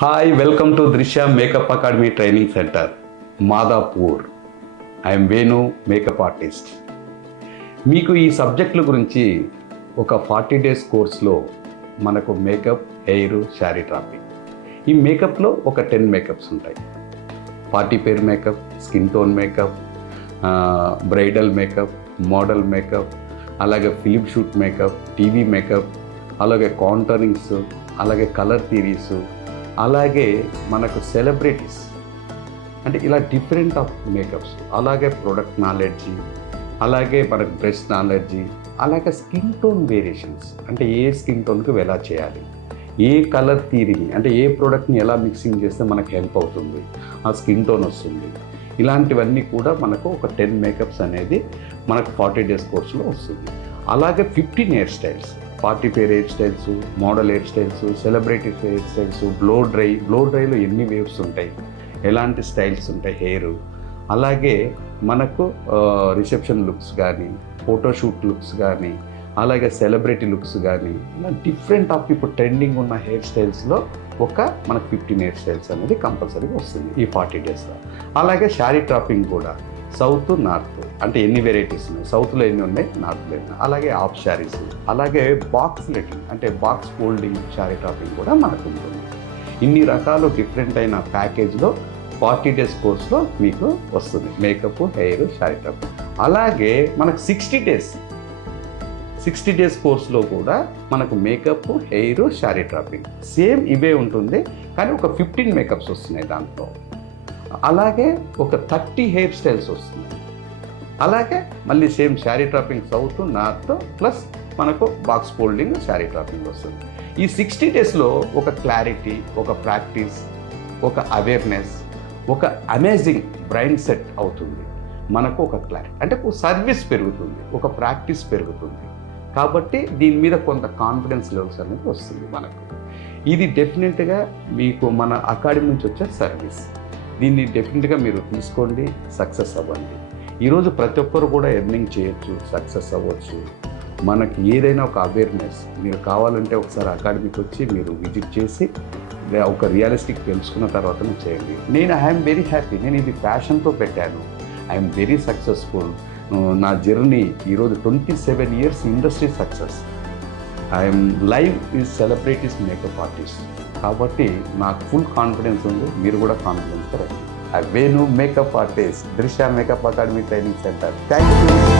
Hi, welcome to దృశ్య makeup academy training centre, Madhapur. I'm Venu, makeup artist. మీకు ఈ సబ్జెక్టుల గురించి ఒక 40 డేస్ కోర్స్లో మనకు మేకప్, హెయిర్, శారీ ట్రాపింగ్. ఈ మేకప్లో ఒక 10 మేకప్స్ ఉంటాయి. Party wear makeup, skin tone makeup, bridal makeup, model makeup, అలాగే film shoot makeup, TV makeup, అలాగే కాంటరింగ్స్, అలాగే కలర్ థియరీస్, అలాగే మనకు సెలబ్రిటీస్, అంటే ఇలా డిఫరెంట్ ఆఫ్ మేకప్స్, అలాగే ప్రొడక్ట్ నాలెడ్జీ, అలాగే మనకు డ్రెస్ నాలెడ్జీ, అలాగే స్కిన్ టోన్ వేరియేషన్స్, అంటే ఏ స్కిన్ టోన్కి ఎలా చేయాలి, ఏ కలర్ థియరీని, అంటే ఏ ప్రోడక్ట్ని ఎలా మిక్సింగ్ చేస్తే మనకు హెల్ప్ అవుతుంది, ఆ స్కిన్ టోన్ వస్తుంది. ఇలాంటివన్నీ కూడా మనకు ఒక 10 మేకప్స్ అనేది మనకు 40 డేస్ కోర్సులో వస్తుంది. అలాగే 15 hair styles, party wear hair styles, model hair styles, celebrity hair styles, blow డ్రైలో ఎన్ని వేవ్స్ ఉంటాయి, ఎలాంటి స్టైల్స్ ఉంటాయి హెయిర్, అలాగే మనకు రిసెప్షన్ లుక్స్ కానీ, ఫోటోషూట్ లుక్స్ కానీ, అలాగే సెలబ్రిటీ లుక్స్ కానీ, ఇలా డిఫరెంట్ ఆఫ్ ఇప్పుడు ట్రెండింగ్ ఉన్న హెయిర్ స్టైల్స్లో మనకు 15 హెయిర్ స్టైల్స్ అనేది కంపల్సరీగా వస్తుంది ఈ 40 డేస్లో. అలాగే శారీ ట్రాపింగ్ కూడా సౌత్, నార్త్, అంటే ఎన్ని వెరైటీస్ ఉన్నాయి, సౌత్లో ఎన్ని ఉన్నాయి, నార్త్లో ఎన్ని, అలాగే హాఫ్ శారీస్, అలాగే బాక్స్ లెటింగ్, అంటే బాక్స్ ఫోల్డింగ్ శారీ టాపింగ్ కూడా మనకు ఉంటుంది. ఇన్ని రకాలు డిఫరెంట్ అయిన ప్యాకేజ్లో 40 డేస్ కోర్స్లో మీకు వస్తుంది మేకప్, హెయిర్, శారీ టాపింగ్. అలాగే మనకు 60 డేస్ కోర్స్లో కూడా మనకు makeup, hair, sari trapping same ఇవే ఉంటుంది, కానీ ఒక 15 మేకప్స్ వస్తున్నాయి దాంట్లో. అలాగే ఒక 30 హెయిర్ స్టైల్స్ వస్తున్నాయి. అలాగే మళ్ళీ same sari trapping south, north, plus మనకు బాక్స్ ఫోల్డింగ్, శారీ ట్రాపింగ్ వస్తుంది. ఈ 60 డేస్లో ఒక క్లారిటీ, ఒక ప్రాక్టీస్, ఒక అవేర్నెస్, ఒక అమేజింగ్ బ్రెయిన్ సెట్ అవుతుంది. మనకు ఒక క్లారిటీ, అంటే ఒక సర్వీస్ పెరుగుతుంది, ఒక ప్రాక్టీస్ పెరుగుతుంది. కాబట్టి దీని మీద కొంత కాన్ఫిడెన్స్ లెవెల్స్ అనేది వస్తుంది మనకు. ఇది డెఫినెట్గా మీకు మన అకాడమీ నుంచి వచ్చే సర్వీస్. దీన్ని డెఫినెట్గా మీరు తీసుకోండి, సక్సెస్ అవ్వండి. ఈరోజు ప్రతి ఒక్కరు కూడా ఎర్నింగ్ చేయొచ్చు, సక్సెస్ అవ్వచ్చు. మనకి ఏదైనా ఒక అవేర్నెస్ మీరు కావాలంటే ఒకసారి అకాడమీకి వచ్చి మీరు విజిట్ చేసి ఒక రియలిస్టిక్ తెలుసుకున్న తర్వాత మీరు చేయండి. I'm very happy. నేను ఇది ప్యాషన్తో పెట్టాను. I'm very successful. నా జర్నీ ఈరోజు 27 years industry success. I'm live is celebrities makeup artist. కాబట్టి నాకు ఫుల్ కాన్ఫిడెన్స్ ఉంది, మీరు కూడా కాన్ఫిడెన్స్తో రండి. వేణు మేకప్ ఆర్టిస్ట్, దృశ్య makeup academy training centre. Thank you.